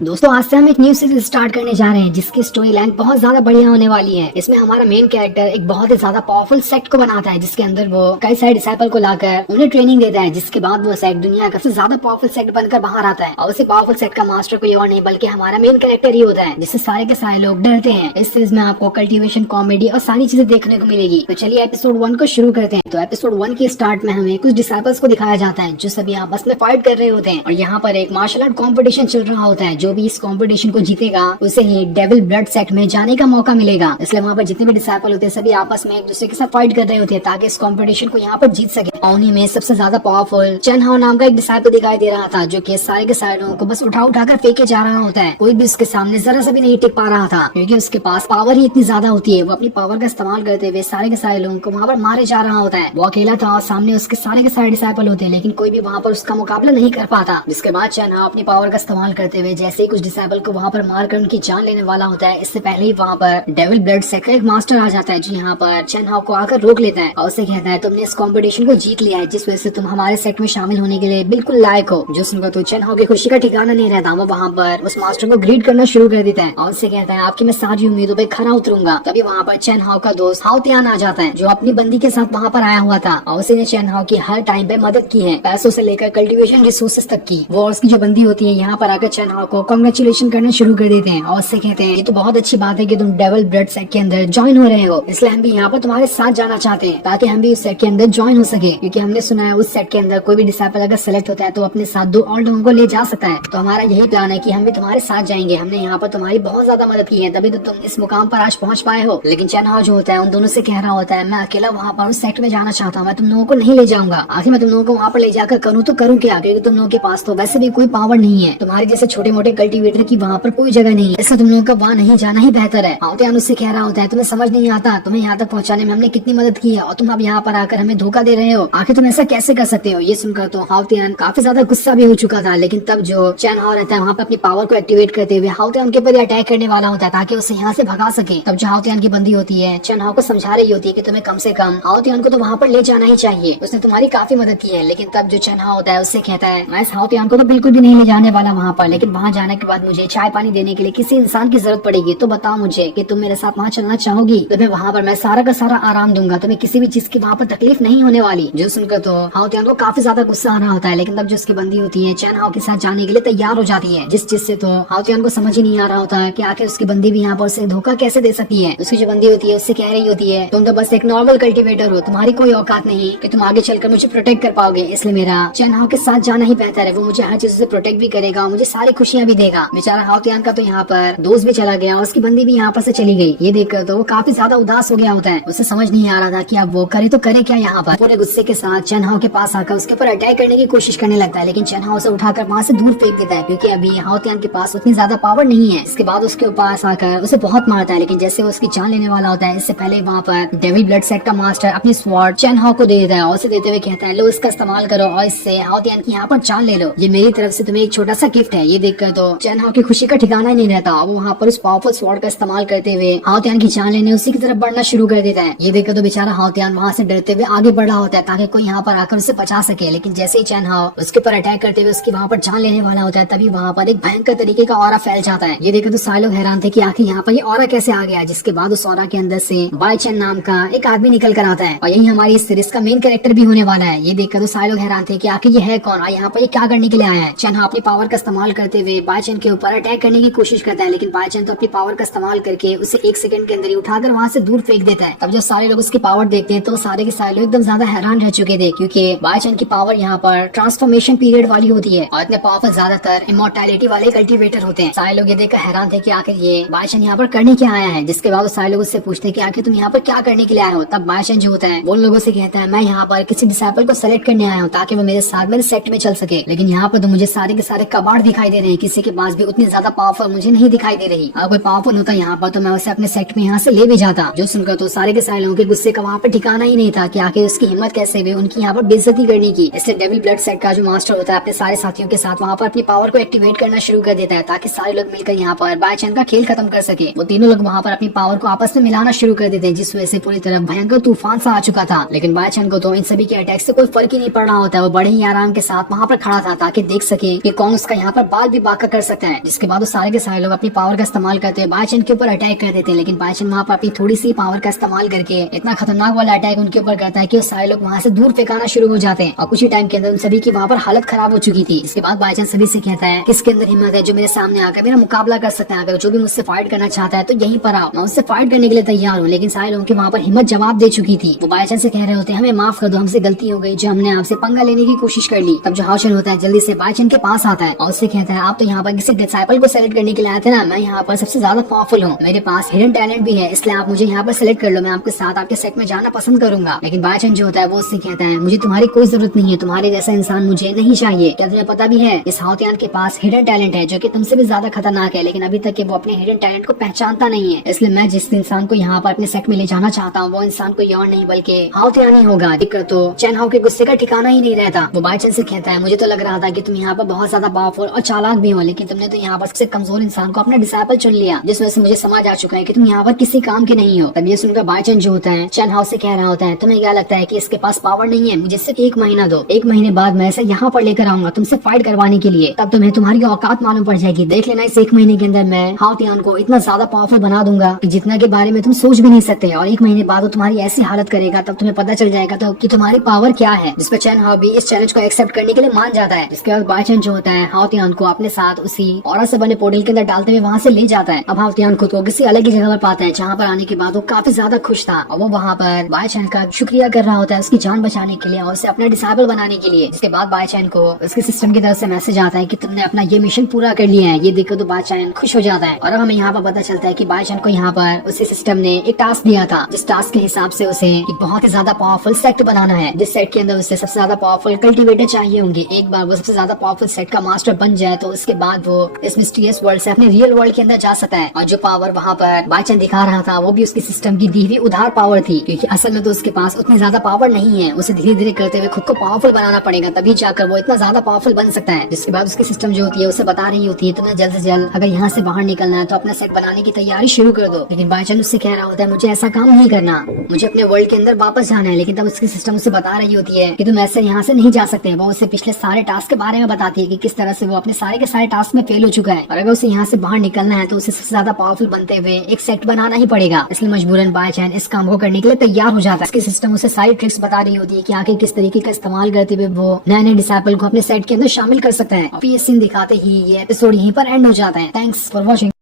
दोस्तों आज से हम एक न्यू सीरीज स्टार्ट करने जा रहे हैं जिसकी स्टोरी लाइन बहुत ज्यादा बढ़िया होने वाली है। इसमें हमारा मेन कैरेक्टर एक बहुत ही ज्यादा पावरफुल सेक्ट को बनाता है जिसके अंदर वो कई सारे डिसाइपल को लाकर उन्हें ट्रेनिंग देता है, जिसके बाद वो सेक्ट दुनिया का सबसे ज्यादा पावरफुल सेक्ट बनकर बाहर आता है। और उसी पावरफुल सेक्ट का मास्टर कोई और नहीं बल्कि हमारा मेन कैरेक्टर ही होता है, जिससे सारे के सारे लोग डरते हैं। इस सीरीज में आपको कल्टिवेशन, कॉमेडी और सारी चीजें देखने को मिलेगी। तो चलिए एपिसोड 1 को शुरू करते हैं। तो एपिसोड 1 के स्टार्ट में हमें कुछ डिसाइपल्स को दिखाया जाता है जो सभी आपस में फाइट कर रहे होते हैं और यहाँ पर एक मार्शल आर्ट कॉम्पिटिशन चल रहा होता है। जो भी इस कॉम्पिटिशन को जीतेगा उसे ही डेविल ब्लड सेक्ट में जाने का मौका मिलेगा। इसलिए वहाँ पर जितने भी डिसाइपल होते हैं सभी आपस में एक दूसरे के साथ फाइट कर रहे होते हैं ताकि इस कॉम्पिटिशन को यहाँ पर जीत सके। और उन्हीं में सबसे ज्यादा पावरफुल चेन हाओ नाम का एक डिसाइपल दिखाई दे रहा था जो कि सारे के सारे लोगों को बस उठा कर फेंके जा रहा होता है। कोई भी उसके सामने जरा सा भी नहीं टिक पा रहा था क्योंकि उसके पास पावर ही इतनी ज्यादा होती है। वो अपनी पावर का इस्तेमाल करते हुए सारे के सारे लोगों को वहाँ पर मारे जा रहा होता है। वो अकेला था और सामने उसके सारे के सारे डिसाइपल होते हैं लेकिन कोई भी वहाँ पर उसका मुकाबला नहीं कर पाता। जिसके बाद चेन हाओ अपनी पावर का इस्तेमाल करते हुए जैसे ही कुछ डिसाइपल को वहाँ पर मारकर उनकी जान लेने वाला होता है, इससे पहले ही वहाँ पर डेविल ब्लड सेक्ट का एक मास्टर आ जाता है जो यहाँ पर चेन हाओ को आकर रोक लेता है और उसे कहता है तुमने इस कॉम्पिटिशन को जीत लिया है जिस वजह से तुम हमारे सेक्ट में शामिल होने के लिए बिल्कुल लायक हो। जो सुनकर तो चेन हाओ की खुशी का ठिकाना नहीं रहता। वो वहाँ पर उस मास्टर को ग्रीट करना शुरू कर देता है और उससे कहता है आपकी मैं सारी उम्मीदों पे खरा उतरूंगा। तभी वहाँ पर चेन हाओ का दोस्त हाओ तियान आ जाता है जो अपनी बंदी के साथ वहाँ पर आया हुआ था और उसी ने चेन हाओ की हर टाइम पे मदद की है, पैसों से लेकर कल्टिवेशन रिसोर्सेज तक की। वो और उसकी जो बंदी होती है यहाँ पर आकर चेन हाओ को कांग्रेचुलेशन करना शुरू कर देते हैं और उससे कहते हैं ये तो बहुत अच्छी बात है कि तुम डेविल ब्लड सेक्ट के अंदर ज्वाइन हो रहे हो, इसलिए हम भी यहाँ पर तुम्हारे साथ जाना चाहते हैं ताकि हम भी उस सेक्ट के अंदर ज्वाइन हो सके। क्योंकि हमने सुना है उस सेक्ट के अंदर कोई भी डिसाइपल अगर सेलेक्ट होता है तो अपने साथ 2 और लोगों को ले जा सकता है। तो हमारा यही प्लान है कि हम भी तुम्हारे साथ जाएंगे। हमने यहाँ पर तुम्हारी बहुत ज्यादा मदद की है तभी तो तुम इस मुकाम पर आज पहुँच पाए हो। लेकिन चेन हाओ जो होता है उन दोनों से कह रहा होता है मैं अकेला वहाँ पर उस सेक्ट में जाना चाहता हूँ, मैं तुम लोगों को नहीं ले जाऊंगा। आखिर मैं तुम लोगों को वहाँ पर ले जाकर करूँ तो करूँ क्या, क्योंकि तुम लोगों के पास तो वैसे भी कोई पावर नहीं है। तुम्हारे जैसे छोटे मोटे कल्टिवेटर की वहाँ पर कोई जगह नहीं है, इसलिए तुम लोगों का वहाँ नहीं जाना ही बेहतर है। हाओ तियान उससे कह रहा होता है तुम्हें समझ नहीं आता, तुम्हें यहाँ तक पहुँचाने में हमने कितनी मदद की है और तुम अब यहाँ पर आकर हमें धोखा दे रहे हो, आखिर तुम ऐसा कैसे कर सकते हो। ये सुनकर तो हाओ तियान काफी ज्यादा गुस्सा भी हो चुका था। लेकिन तब जो चेन हाओ रहता है वहाँ पर अपनी पावर को एक्टिवेट करते हुए हाओ तियान के ऊपर अटैक करने वाला होता है ताकि उसे यहाँ से भगा सके। तब जो हाओ तियान की बंदी होती है चेन हाओ को समझा रही होती है कि तुम्हें कम से कम हाओ तियान को तो वहाँ पर ले जाना ही चाहिए, उसने तुम्हारी काफी मदद की है। लेकिन तब जो चेन हाओ होता है उससे कहता है मैं इस हाओ तियान को तो बिल्कुल भी नहीं ले जाने वाला वहाँ पर, लेकिन वहाँ जाने के बाद मुझे चाय पानी देने के लिए किसी इंसान की जरूरत पड़ेगी। तो बताओ मुझे कि तुम मेरे साथ वहाँ चलना चाहोगी, तुम्हें वहाँ पर मैं सारा का सारा आराम दूंगा, तुम्हें किसी भी चीज की वहाँ पर तकलीफ नहीं होने वाली। जो सुनकर तो हाओ तियान को काफी ज्यादा गुस्सा आ रहा होता है। लेकिन तब जो उसकी बंदी होती है चेन हाओ के साथ जाने के लिए तैयार हो जाती है, जिस चीज से तो हाओ तियान को समझ ही नहीं आ रहा होता है कि आखिर उसकी बंदी भी यहाँ पर उसे धोखा कैसे दे सकती है। उसकी जो बंदी होती है उससे कह रही होती है तुम तो बस एक नॉर्मल कल्टिवेटर हो, तुम्हारी कोई औकात नहीं कि तुम आगे चलकर मुझे प्रोटेक्ट कर पाओगे, इसलिए मेरा चेन हाओ के साथ जाना ही बेहतर है। वो मुझे हर चीज से प्रोटेक्ट भी करेगा और मुझे सारी खुशियाँ भी देगा। बेचारा हाओ तियान का तो यहाँ पर दोस्त भी चला गया और उसकी बंदी भी यहाँ पर से चली गई। ये देखकर तो वो काफी ज्यादा उदास हो गया होता है। उसे समझ नहीं आ रहा था कि अब वो करे तो करे क्या। यहाँ पर पूरे गुस्से के साथ चेन हाओ के पास आकर उसके ऊपर अटैक करने की कोशिश करने लगता है, लेकिन चेन हाओ उसे उठाकर वहाँ से दूर फेंक देता है क्योंकि अभी हाओ तियान के पास उतनी ज्यादा पावर नहीं है। इसके बाद उसके पास आकर उसे बहुत मारता है, लेकिन जैसे वो उसकी जान लेने वाला होता है इससे पहले वहाँ पर डेविल ब्लड सेक्ट का मास्टर अपनी स्वॉर्ड चेन हाओ को दे देता है और उसे देते हुए कहता है लो इसका इस्तेमाल करो और इससे हाओ तियान की यहाँ पर जान ले लो, ये मेरी तरफ से तुम्हें एक छोटा सा गिफ्ट है। ये देखकर तो चेन हाओ की खुशी का ठिकाना ही नहीं रहता। वो वहाँ पर उस पावरफुल स्वॉर्ड का इस्तेमाल करते हुए हाओ तियान की जान लेने उसी की तरफ बढ़ना शुरू कर देता है। ये देखकर तो बेचारा हाओ तियान वहाँ से डरते हुए आगे बढ़ रहा होता है ताकि कोई यहाँ पर आकर उसे बचा सके। लेकिन जैसे ही चेन हाओ उसके ऊपर अटैक करते हुए उसकी वहाँ पर जान लेने वाला होता है तभी वहाँ पर एक भयंकर तरीके का ऑरा फैल जाता है। ये देखकर तो सारे लोग हैरान थे कि आखिर यहाँ पर ये ऑरा कैसे आ गया। जिसके बाद उस ऑरा के अंदर से बाई चेन नाम का एक आदमी निकल कर आता है और यही हमारी इस सीरीज का मेन कैरेक्टर भी होने वाला है। ये देखकर तो सारे लोग हैरान थे कि आखिर ये है कौन और यहाँ पर ये क्या करने के लिए आया है। चेन हाओ अपनी पावर का इस्तेमाल करते हुए बाई चेन के ऊपर अटैक करने की कोशिश करता है, लेकिन बाई चेन तो अपनी पावर का इस्तेमाल करके उसे 1 सेकंड के अंदर ही उठाकर वहाँ से दूर फेंक देता है। तब जब सारे लोग उसकी पावर देखते हैं तो सारे के सारे लोग एकदम ज्यादा हैरान रह चुके थे क्योंकि बाई चेन की पावर यहाँ पर ट्रांसफॉर्मेशन पीरियड वाली होती है और इतने पावरफुल ज्यादातर इमोर्टैलिटी वाले कल्टिवेटर होते हैं। सारे लोग ये देखकर हैरान थे कि आखिर ये बाई चेन यहाँ पर करने क्या आया है। जिसके बाद सारे लोग उससे पूछते हैं कि आखिर तुम यहाँ पर क्या करने के लिए आए हो। तब बाई चेन जो होता है वो लोगों से कहता है मैं यहाँ पर किसी डिसाइपल को सेलेक्ट करने आया हूँ ताकि वो मेरे साथ मेरे सेक्ट में चल सके, लेकिन यहाँ पर तो मुझे सारे के सारे कबाड़ दिखाई दे रहे हैं, किसी के पास भी उतनी ज्यादा पावरफुल मुझे नहीं दिखाई दे रही। अगर कोई पावरफुल होता यहाँ पर तो मैं उसे अपने सेक्ट में यहाँ से ले भी जाता। जो सुनकर तो सारे के सारे लोगों के गुस्से का वहाँ पर ठिकाना ही नहीं था कि आखिर उसकी हिम्मत कैसे हुई उनकी यहाँ पर बेइज्जती करने की। इसलिए डेविल ब्लड सेक्ट का जो मास्टर होता है अपने सारे साथियों के साथ वहाँ पर अपनी पावर को एक्टिवेट करना शुरू कर देता है ताकि सारे लोग मिलकर यहाँ पर बाई चेन का खेल खत्म कर सके। वो तीनों लोग वहाँ पर अपनी पावर को आपस में मिलाना शुरू कर देते हैं जिस वजह से पूरी तरफ भयंकर तूफान सा आ चुका था। लेकिन बाई चेन को तो इन सभी के अटैक से कोई फर्क ही नहीं पड़ रहा होता है। वो बड़े ही आराम के साथ वहाँ पर खड़ा था ताकि देख सके कि कौन उसका यहाँ पर बाल विभाग का तक कर सकता है, जिसके बाद वो सारे के सारे लोग अपनी पावर का इस्तेमाल करते हैं बायचन के ऊपर अटैक कर देते हैं। लेकिन बायचन वहाँ पर अपनी थोड़ी सी पावर का इस्तेमाल करके इतना खतरनाक वाला अटैक उनके ऊपर करता है कि वो सारे लोग वहाँ से दूर फेंकाना शुरू हो जाते हैं और कुछ ही टाइम के अंदर उन सभी की वहाँ पर हालत खराब हो चुकी थी। इसके बाद बायचन सभी से कहता है किसके अंदर हिम्मत है जो मेरे सामने आकर मेरा मुकाबला कर सकता है, अगर जो भी मुझसे फाइट करना चाहता है तो यहीं पर आओ, मैं उससे फाइट करने के लिए तैयार हूँ। लेकिन सारे लोगों की वहाँ पर हिम्मत जवाब दे चुकी थी। वो बायचन से कह रहे होते हैं हमें माफ कर दो, हमसे गलती हो गई जो हमने आपसे पंगा लेने की कोशिश कर ली। तब जो हाउशन होता है जल्दी से बायचन के पास आता है और उससे कहता है आप तो यहाँ पर किसी डिसाइपल को सेलेक्ट करने के लिए आए थे ना, मैं यहाँ पर सबसे ज्यादा पावरफुल हूँ, मेरे पास हिडन टैलेंट भी है, इसलिए आप मुझे यहाँ पर सेलेक्ट कर लो, मैं आपके साथ आपके सेट में जाना पसंद करूंगा। लेकिन बायचन जो होता है वो उससे कहता है मुझे तुम्हारी कोई जरूरत नहीं है, तुम्हारे जैसा इंसान मुझे नहीं चाहिए। क्या तुम्हें पता भी है इस हाउतियान के पास हिडन टैलेंट है जो कि तुमसे भी ज्यादा खतरनाक है, लेकिन अभी तक वो अपने हिडन टैलेंट को पहचानता नहीं है। इसलिए मैं जिस इंसान को यहाँ पर अपने सेट में ले जाना चाहता हूँ वो इंसान कोई और नहीं बल्कि हाउतियान ही होगा। दिक्कत तो चैन हाउ के गुस्से का ठिकाना ही नहीं रहता। वो बायचन से कहता है मुझे तो लग रहा था कि तुम यहाँ पर बहुत ज्यादा पावरफुल और चालाक भी हो, लेकिन तुमने तो यहाँ पर सबसे कमजोर इंसान को अपना डिसाइपल चुन लिया, जिस वजह से मुझे समझ आ चुका है कि तुम यहाँ पर किसी काम के नहीं हो। तब ये सुनकर बायचन जो होता है चैन हाउ से कह रहा होता है तुम्हें क्या लगता है कि इसके पास पावर नहीं है, मुझे सिर्फ 1 महीना दो, 1 महीने बाद मैं इसे यहाँ पर लेकर आऊंगा तुमसे फाइट करवाने के लिए, तब तुम्हें तुम्हारी औकात मालूम पड़ जाएगी। देख लेना इस 1 महीने के अंदर मैं हाउतियान को इतना ज्यादा पावरफुल बना दूंगा कि जितना के बारे में तुम सोच भी नहीं सकते, और 1 महीने बाद वो तुम्हारी ऐसी हालत करेगा तब तुम्हें पता चल जाएगा तो कि तुम्हारी पावर क्या है। जिस पर चैन हाउ भी इस चैलेंज को एक्सेप्ट करने के लिए मान जाता है। इसके बाद बायचन जो होता है हाउतियान को अपने साथ उसी ऑरा से बने पोर्टल के अंदर डालते हुए वहाँ से ले जाता है। अब हाउतियान खुद को किसी अलग ही जगह पर पाता है जहाँ पर आने के बाद वो काफी ज्यादा खुश था और वो वहाँ पर बायचन का शुक्रिया कर रहा होता है उसकी जान बचाने के लिए और उसे अपना डिसाइबल बनाने के लिए। जिसके बाद बायचन को उसके सिस्टम की तरफ से मैसेज आता है कि तुमने अपना ये मिशन पूरा कर लिया है। ये देखकर तो बायचन खुश हो जाता है और अब हमें यहाँ पर पता चलता है कि बायचन को यहाँ पर उसी सिस्टम ने एक टास्क दिया था, जिस टास्क के हिसाब से उसे एक बहुत ही ज्यादा पावरफुल सेट बनाना है, जिस सेट के अंदर उसे सबसे ज्यादा पावरफुल कल्टीवेटर चाहिए होंगे। एक बार वो सबसे ज्यादा पावरफुल सेट का मास्टर बन जाए तो उसके बाद वो इस मिस्टीरियस वर्ल्ड से अपने रियल वर्ल्ड के अंदर जा सकता है। और जो पावर वहाँ पर बायचन दिखा रहा था वो भी उसके सिस्टम की दी हुई उधार पावर थी, क्योंकि असल में तो उसके पास उतनी ज्यादा पावर नहीं है। उसे धीरे धीरे करते हुए खुद को पावरफुल बनाना पड़ेगा, तभी जाकर वो इतना ज्यादा पावरफुल बन सकता है। जिसके बाद उसकी सिस्टम जो होती है उसे बता रही होती है तुम्हें जल्द से जल्द अगर यहाँ से बाहर निकलना है तो अपना सेट बनाने की तैयारी शुरू कर दो। लेकिन बायचन उससे कह रहा होता है मुझे ऐसा काम नहीं करना, मुझे अपने वर्ल्ड के अंदर वापस जाना है। लेकिन तब उसकी सिस्टम उसे बता रही होती है कि तुम ऐसे यहाँ से नहीं जा सकते। वो उसे पिछले सारे टास्क के बारे में बताती है कि किस तरह से वो अपने सारे के सारे टास्क में फेल हो चुका है, और अगर उसे यहाँ से बाहर निकलना है तो उसे सबसे ज्यादा पावरफुल बनते हुए एक सेट बनाना ही पड़ेगा। इसलिए मजबूरन बायचन इस काम को करने के लिए तैयार हो जाता है। इसकी सिस्टम उसे सारी ट्रिक्स बता रही होती है कि आखिर किस तरीके का इस्तेमाल करते हुए वो नए नए डिसाइपल को अपने सेट के अंदर शामिल कर सकता है। और ये सीन दिखाते ही ये एपिसोड यहीं पर एंड हो जाता है। Thanks for watching.